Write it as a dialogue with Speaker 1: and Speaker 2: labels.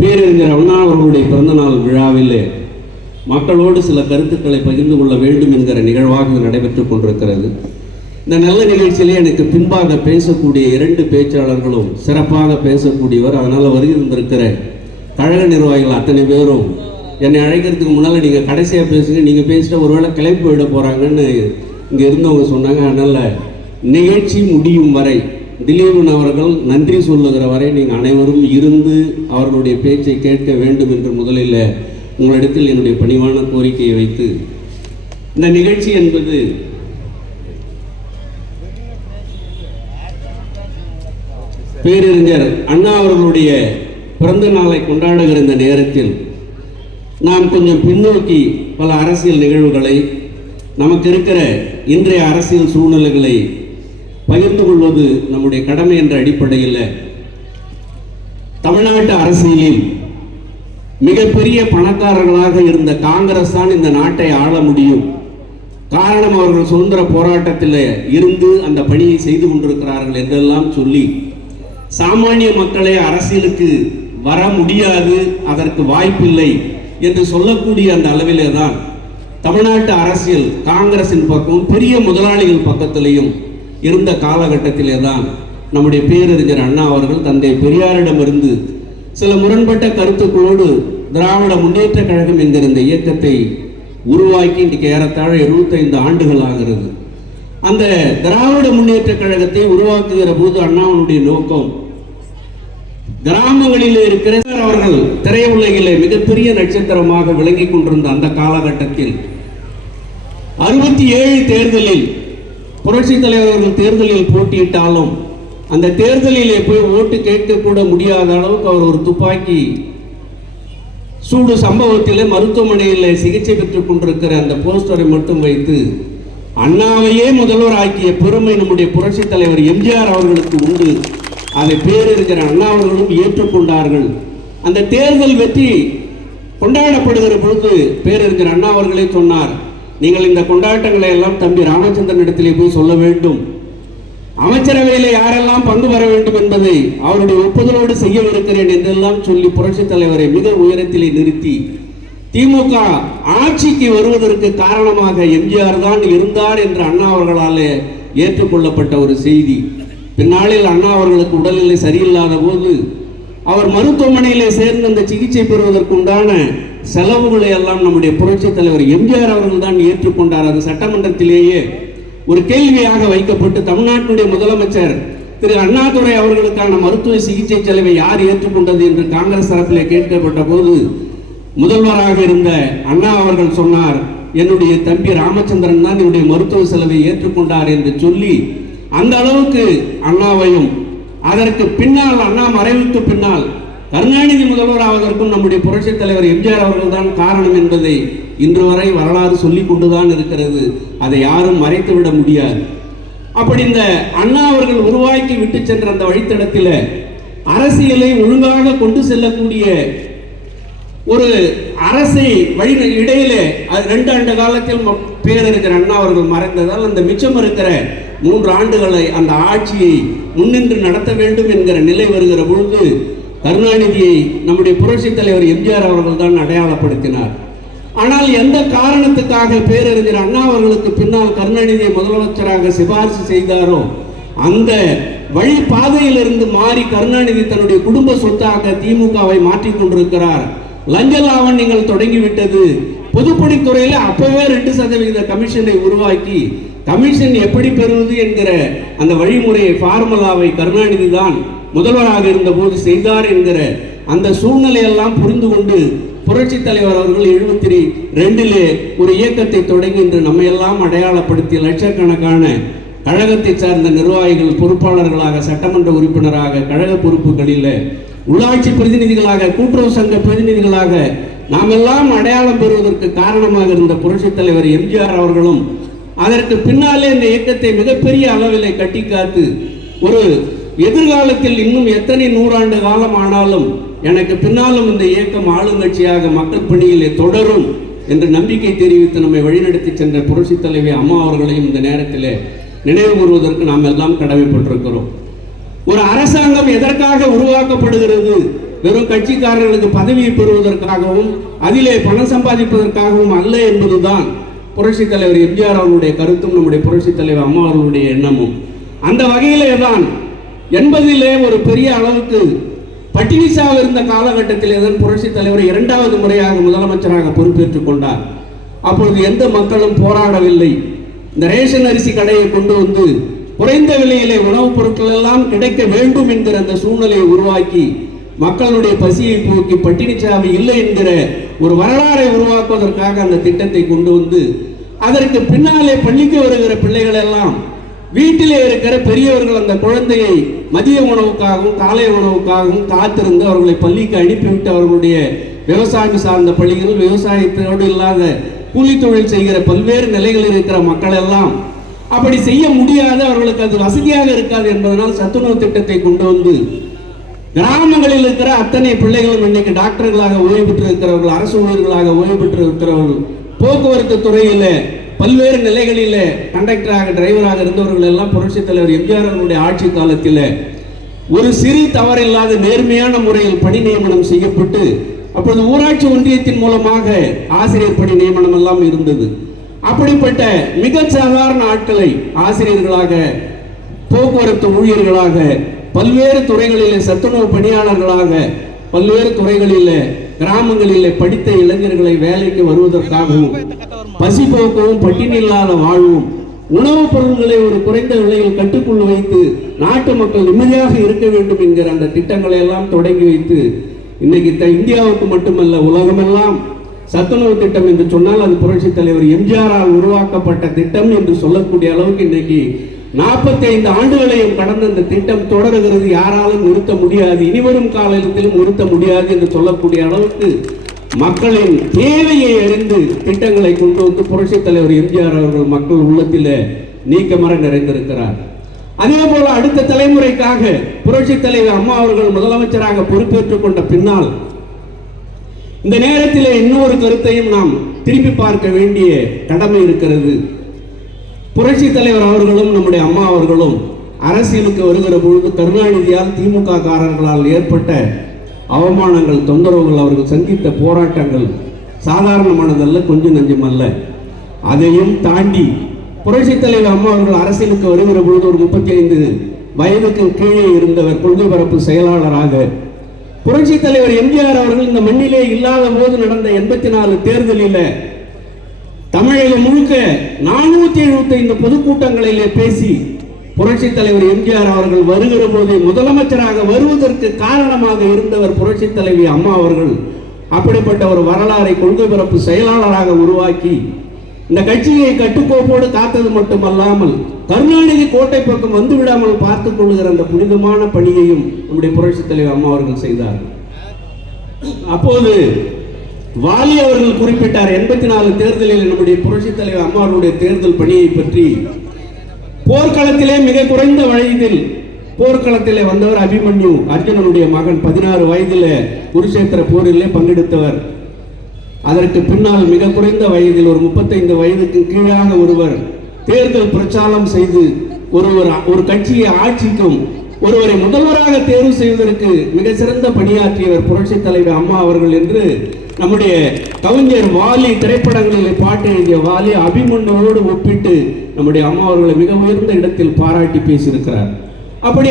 Speaker 1: பேரறிஞர் அண்ணா அவர்களுடைய பிறந்தநாள் விழாவிலே மக்களோடு சில கருத்துக்களை பகிர்ந்து கொள்ள வேண்டும் என்கிற நிகழ்வாக இது நடைபெற்றுக் கொண்டிருக்கிறது. இந்த நல்ல நிகழ்ச்சியிலே எனக்கு பின்பாக பேசக்கூடிய இரண்டு பேச்சாளர்களும் சிறப்பாக பேசக்கூடியவர். அதனால் வருகின்றிருக்கிற கழக நிர்வாகிகள் அத்தனை பேரும். என்னை அழைக்கிறதுக்கு முன்னால் நீங்கள் கடைசியாக பேசுங்க. நீங்கள் பேசிட்டு ஒருவேளை கிளம்பி போயிட போகிறாங்கன்னு இங்கே இருந்தவங்க சொன்னாங்க. அதனால் நிகழ்ச்சி முடியும் வரை திலீபன் அவர்கள் நன்றி சொல்லுகிற வரை நீங்கள் அனைவரும் இருந்து அவர்களுடைய பேச்சை கேட்க வேண்டும் என்று முதலில் உங்களிடத்தில் என்னுடைய பணிவான கோரிக்கையை வைத்து இந்த நிகழ்ச்சி என்பது பேரறிஞர் அண்ணா அவர்களுடைய பிறந்த நாளை கொண்டாடுகிற இந்த நேரத்தில் நாம் கொஞ்சம் பின்னோக்கி பல அரசியல் நிகழ்வுகளை நமக்கு இருக்கிற இன்றைய அரசியல் சூழ்நிலைகளை பகிர்ந்து கொள்வது நம்முடைய கடமை என்ற அடிப்படையில் தமிழ்நாட்டு அரசியலில் மிகப்பெரிய பணக்காரர்களாக இருந்த காங்கிரஸ் தான் இந்த நாட்டை ஆள முடியும். காரணம் அவர்கள் சுதந்திர போராட்டத்தில் இருந்து அந்த பணியை செய்து கொண்டிருக்கிறார்கள் என்றெல்லாம் சொல்லி சாமானிய மக்களை அரசியலுக்கு வர முடியாது அதற்கு வாய்ப்பில்லை என்று சொல்லக்கூடிய அந்த அளவிலே தான் தமிழ்நாட்டு அரசியல் காங்கிரசின் பக்கம் பெரிய முதலாளிகள் பக்கத்திலையும் இருந்த காலகட்டத்திலே தான் நம்முடைய பேரறிஞர் அண்ணா அவர்கள் தந்தை பெரியாரிடமிருந்து சில முரண்பட்ட கருத்துக்களோடு திராவிட முன்னேற்ற கழகம் என்கிற இந்த இயக்கத்தை உருவாக்கி இன்றைக்கு ஏறத்தாழ 75 ஆண்டுகள் ஆகிறது அந்த திராவிட முன்னேற்ற கழகத்தை உருவாக்குகிற போது அண்ணாவனுடைய நோக்கம் கிராமங்களில் இருக்கிற அவர்கள் திரையுலகிலே மிகப்பெரிய நட்சத்திரமாக விளங்கி கொண்டிருந்த அந்த காலகட்டத்தில் அறுபத்தி ஏழு தேர்தலில் புரட்சி தலைவர் அவர்கள் தேர்தலில் போட்டியிட்டாலும் அந்த தேர்தலிலே போய் ஓட்டு கேட்கக்கூட முடியாத அளவுக்கு அவர் ஒரு துப்பாக்கி சூடு சம்பவத்திலே மருத்துவமனையில் சிகிச்சை பெற்றுக் கொண்டிருக்கிற அந்த போஸ்டரை மட்டும் வைத்து அண்ணாவையே முதல்வர் ஆக்கிய பெருமை நம்முடைய புரட்சி தலைவர் எம்ஜிஆர் அவர்களுக்கு உண்டு. அதை பேரறிஞர் அண்ணா அவர்களும் ஏற்றுக்கொண்டார்கள். அந்த தேர்தல் வெற்றி கொண்டாடப்படுகிற பொழுது பேரறிஞர் அண்ணா அவர்களே சொன்னார் நீங்கள் இந்த கொண்டாட்டங்களை எல்லாம் தம்பி ராமச்சந்திரன் இடத்திலே போய் சொல்ல வேண்டும். அமைச்சரவையில் யாரெல்லாம் பங்கு பெற வேண்டும் என்பதை அவருடைய ஒப்புதலோடு செய்யவிருக்கிறேன் என்றெல்லாம் சொல்லி புரட்சி தலைவரை மிக உயரத்திலே நிறுத்தி திமுக ஆட்சிக்கு வருவதற்கு காரணமாக எம்ஜிஆர் தான் இருந்தார் என்று அண்ணா அவர்களாலே ஏற்றுக்கொள்ளப்பட்ட ஒரு செய்தி. பின்னாளில் அண்ணா அவர்களுக்கு உடல்நிலை சரியில்லாத போது அவர் மருத்துவமனையிலே சேர்ந்து அந்த சிகிச்சை பெறுவதற்குண்டான செலவுகளை எல்லாம் நம்முடைய புரட்சி தலைவர் எம்ஜிஆர் அவர்கள் தான் ஏற்றுக்கொண்டார். அது சட்டமன்றத்திலேயே ஒரு கேள்வியாக வைக்கப்பட்டு தமிழ்நாட்டினுடைய முதலமைச்சர் திரு அண்ணாதுரை அவர்களுக்கான மருத்துவ சிகிச்சை செலவை யார் ஏற்றுக்கொண்டது என்று காங்கிரஸ் தரப்பிலே கேட்கப்பட்ட போது முதல்வராக இருந்த அண்ணா அவர்கள் சொன்னார் என்னுடைய தம்பி ராமச்சந்திரன் தான் என்னுடைய மருத்துவ செலவை ஏற்றுக்கொண்டார் என்று சொல்லி அந்த அளவுக்கு அண்ணாவையும் அதற்கு பின்னால் அண்ணா மறைவுக்கு பின்னால் கருணாநிதி முதல்வர் ஆவதற்கும் நம்முடைய புரட்சி தலைவர் எம்ஜிஆர் அவர்கள் தான் காரணம் என்பதை இன்று வரை வரலாறு சொல்லி கொண்டுதான் இருக்கிறது. அதை யாரும் மறைத்து விட முடியாது. அப்படி இந்த அண்ணா அவர்கள் உருவாக்கி விட்டு சென்ற அந்த வழித்தடத்தில் அரசியலை ஒழுங்காக கொண்டு செல்லக்கூடிய ஒரு அரசை வழி இடையிலே அது ரெண்டு ஆண்டு காலத்தில் ம- பேரறிஞர் அண்ணா அவர்கள் மறைந்ததால் அந்த மிச்சம் இருக்கிற மூன்று ஆண்டுகளை அந்த ஆட்சியை முன்னின்று நடத்த வேண்டும் என்கிற நிலை வருகிற பொழுது கருணாநிதியை நம்முடைய புரட்சி தலைவர் எம்ஜிஆர் அவர்கள் தான் அடையாளப்படுத்தினார். ஆனால் எந்த காரணத்துக்காக பேரறிஞர் அண்ணா அவர்களுக்கு பின்னால் கருணாநிதியை முதலமைச்சராக சிபாரிசு செய்தாரோ அந்த வழி பாதையிலிருந்து மாறி கருணாநிதி தன்னுடைய குடும்ப சொத்தாக திமுகவை மாற்றிக் கொண்டிருக்கிறார். லஞ்ச லாவண்யங்கள் தொடங்கிவிட்டது. பொதுப்பணித்துறையில அப்பவே ரெண்டு சதவீத கமிஷனை உருவாக்கி கமிஷன் எப்படி பெறுவது என்கிற அந்த வழிமுறையை ஃபார்முலாவை கருணாநிதி தான் முதல்வராக இருந்தபோது செய்தார் என்கிற அந்த சூழ்நிலையெல்லாம் புரிந்து கொண்டு புரட்சி தலைவர் அவர்கள் எழுபத்தி ரெண்டிலே ஒரு இயக்கத்தை தொடங்கி இன்று நம்மையெல்லாம் அடையாளப்படுத்திய லட்சக்கணக்கான கழகத்தை சார்ந்த நிர்வாகிகள் பொறுப்பாளர்களாக சட்டமன்ற உறுப்பினராக கழக பொறுப்புகளில் உள்ளாட்சி பிரதிநிதிகளாக கூட்டுறவு சங்க பிரதிநிதிகளாக நாம் எல்லாம் அடையாளம் பெறுவதற்கு காரணமாக இருந்த புரட்சி தலைவர் எம்ஜிஆர் அவர்களும் அதற்கு பின்னாலே இந்த இயக்கத்தை மிகப்பெரிய அளவிலே கட்டி காத்து ஒரு எதிர்காலத்தில் இன்னும் எத்தனை நூறாண்டு காலம் ஆனாலும் எனக்கு பின்னாலும் இந்த இயக்கம் ஆளுங்கட்சியாக மக்கள் பணியிலே தொடரும் என்று நம்பிக்கை தெரிவித்து நம்மை வழிநடத்தி சென்ற புரட்சி தலைவி அம்மா அவர்களையும் இந்த நேரத்தில் நினைவு கூறுவதற்கு நாம் எல்லாம் கடமைப்பட்டிருக்கிறோம். ஒரு அரசாங்கம் எதற்காக உருவாக்கப்படுகிறது? வெறும் கட்சிக்காரர்களுக்கு பதவியை பெறுவதற்காகவும் அதிலே பணம் சம்பாதிப்பதற்காகவும் அல்ல என்பதுதான். புரட்சி தலைவர் எம்ஜிஆர் அவர்களுடைய கருத்தும் நம்முடைய புரட்சி தலைவர் அம்மா அவர்களுடைய எண்ணமும். அந்த வகையிலே தான் எண்பதிலே ஒரு பெரிய அளவுக்கு பட்டினிசாக இருந்த காலகட்டத்திலே தான் புரட்சி தலைவர் இரண்டாவது முறையாக முதலமைச்சராக பொறுப்பேற்றுக் கொண்டார். அப்பொழுது எந்த மக்களும் போராடவில்லை. இந்த ரேஷன் அரிசி கடையை கொண்டு வந்து குறைந்த விலையிலே உணவுப் பொருட்கள் எல்லாம் கிடைக்க வேண்டும் என்கிற அந்த சூழ்நிலையை உருவாக்கி மக்களுடைய பசியை போக்கி பட்டினிச்சாவை இல்லை என்கிற ஒரு வரலாறை உருவாக்குவதற்காக அந்த திட்டத்தை கொண்டு வந்து அதற்கு பின்னாலே பள்ளிக்கு வருகிற பிள்ளைகள் எல்லாம் வீட்டிலே இருக்கிற பெரியவர்கள் அந்த குழந்தையை மதிய உணவுக்காகவும் காலை உணவுக்காகவும் காத்திருந்து அவர்களை பள்ளிக்கு அனுப்பிவிட்டு அவர்களுடைய விவசாயம் சார்ந்த பள்ளிகள் விவசாயத்தோடு இல்லாத கூலி தொழில் செய்கிற பல்வேறு நிலைகளில் இருக்கிற மக்கள் எல்லாம் அப்படி செய்ய முடியாது அவர்களுக்கு அது வசதியாக இருக்காது என்பதனால் சத்துணவு திட்டத்தை கொண்டு வந்து கிராமங்களில் இருக்கிற அத்தனை பிள்ளைகளும் இன்னைக்கு டாக்டர்களாக ஓய்வு பெற்று இருக்கிறவர்கள் அரசு ஊழியர்களாக ஓய்வு பெற்று இருக்கிறவர்கள் போக்குவரத்து துறையில் பல்வேறு நிலைகளில் கண்டக்டராக டிரைவராக இருந்தவர்கள் எல்லாம் புரட்சி தலைவர் எம்ஜிஆர் அவர்களுடைய ஆட்சி காலத்தில் ஒரு சிறு தவறில்லாத நேர்மையான முறையில் பணி நியமனம் செய்யப்பட்டு அப்பொழுது ஊராட்சி ஒன்றியத்தின் மூலமாக ஆசிரியர் பணி நியமனம் எல்லாம் இருந்தது. அப்படிப்பட்ட மிக சாதாரண ஆட்களை ஆசிரியர்களாக போக்குவரத்து ஊழியர்களாக பல்வேறு துறைகளில் சத்துணவு பணியாளர்களாக பல்வேறு துறைகளில் கிராமங்களில் படித்த இளைஞர்களை வேலைக்கு வருவதற்காகவும் பசி போக்கவும் பட்டினி இல்லாத வாழ்வும் உணவுப் பொருட்களை ஒரு குறைந்த விலையில் கட்டுக்குள் வைத்து நாட்டு மக்கள் நிம்மதியாக இருக்க வேண்டும் என்கிற அந்த திட்டங்களை எல்லாம் தொடங்கி வைத்து இன்னைக்கு த- இந்தியாவுக்கு மட்டுமல்ல உலகமெல்லாம் சத்துணவு திட்டம் என்று சொன்னால் அது புரட்சி தலைவர் எம்ஜிஆரால் உருவாக்கப்பட்ட திட்டம் என்று சொல்லக்கூடிய அளவுக்கு இன்னைக்கு 45 ஆண்டுகளையும் கடந்த இந்த திட்டம் தொடருகிறது. யாராலும் நிறுத்த முடியாது. இனிவரும் காலத்திலும் நிறுத்த முடியாது என்று சொல்லக்கூடிய அளவுக்கு மக்களின் தேவையை அறிந்து திட்டங்களை கொண்டு வந்து புரட்சித் தலைவர் எம்ஜிஆர் அவர்கள் மக்கள் உள்ளத்தில் நீக்கமர நிறைந்திருக்கிறார். அதே போல அடுத்த தலைமுறைக்காக புரட்சித் தலைவர் அம்மா அவர்கள் முதலமைச்சராக பொறுப்பேற்றுக் கொண்ட பின்னால் இந்த நேரத்தில் இன்னொரு கருத்தையும் நாம் திருப்பி பார்க்க வேண்டிய கடமை இருக்கிறது. புரட்சி தலைவர் அவர்களும் நம்முடைய அம்மா அவர்களும் அரசியலுக்கு வருகிற பொழுது கருணாநிதியால் திமுக காரர்களால் ஏற்பட்ட அவமானங்கள் தொந்தரவுகள் அவர்கள் சந்தித்த போராட்டங்கள் சாதாரணமானதல்ல கொஞ்சம் நஞ்சமல்ல. அதையும் தாண்டி புரட்சி தலைவர் அம்மா அவர்கள் அரசியலுக்கு வருகிற பொழுது ஒரு முப்பத்தி ஐந்து வயதுக்கு கீழே இருந்தவர் கொள்கை பரப்பு செயலாளராக. புரட்சி தலைவர் எம்ஜிஆர் அவர்கள் இந்த மண்ணிலே இல்லாத போது நடந்த எண்பத்தி நாலு தேர்தலில் தமிழை முழுக்க நானூத்தி எழுபத்தி ஐந்து பொதுக்கூட்டங்களிலே பேசி புரட்சி தலைவர் எம்ஜிஆர் அவர்கள் வருகிற போது முதலமைச்சராக வருவதற்கு காரணமாக இருந்தவர் புரட்சி தலைவி அம்மா அவர்கள். அப்படிப்பட்ட ஒரு வரலாறை கொள்கை பரப்பு செயலாளராக உருவாக்கி இந்த கட்சியை கட்டுக்கோப்போடு காத்தது மட்டுமல்லாமல் கருணாநிதி கோட்டை பக்கம் வந்து விடாமல் பார்த்துக் கொள்ளுகிற அந்த புனிதமான பணியையும் நம்முடைய புரட்சி தலைவர் அம்மா அவர்கள் செய்தார்கள். அப்போது வாலி அவர்கள் குறிப்பிட்டார் எண்பத்தி நாலு தேர்தலில் நம்முடைய புரட்சி தலைவர் அம்மாவுடைய தேர்தல் பணியை பற்றி. போர்க்களத்திலே மிக குறைந்த வயதில் போர்க்களத்திலே வந்தவர் அபிமன்யு அர்ஜுனனுடைய மகன் பதினாறு வயதில் குருஷேத்திர போரிலே பங்கெடுத்தவர். அதற்கு பின்னால் மிக குறைந்த வயதில் ஒரு முப்பத்தைந்து வயதுக்கு கீழாக ஒருவர் தேர்தல் பிரச்சாரம் செய்து ஒருவர் ஒரு கட்சியை ஆட்சிக்கும் ஒருவரை முதல்வராக தேர்வு செய்வதற்கு மிக சிறந்த பணியாற்றியவர் புரட்சி தலைவர் அம்மா அவர்கள் என்று நம்முடைய கவிஞர் வாலி திரைப்படங்களில் பாட்டு எழுதிய வாலி அபிமன்னோடு ஒப்பிட்டு நம்முடைய அம்மா அவர்களை மிக உயர்ந்த இடத்தில் பாராட்டி பேசியிருக்கிறார். அப்படி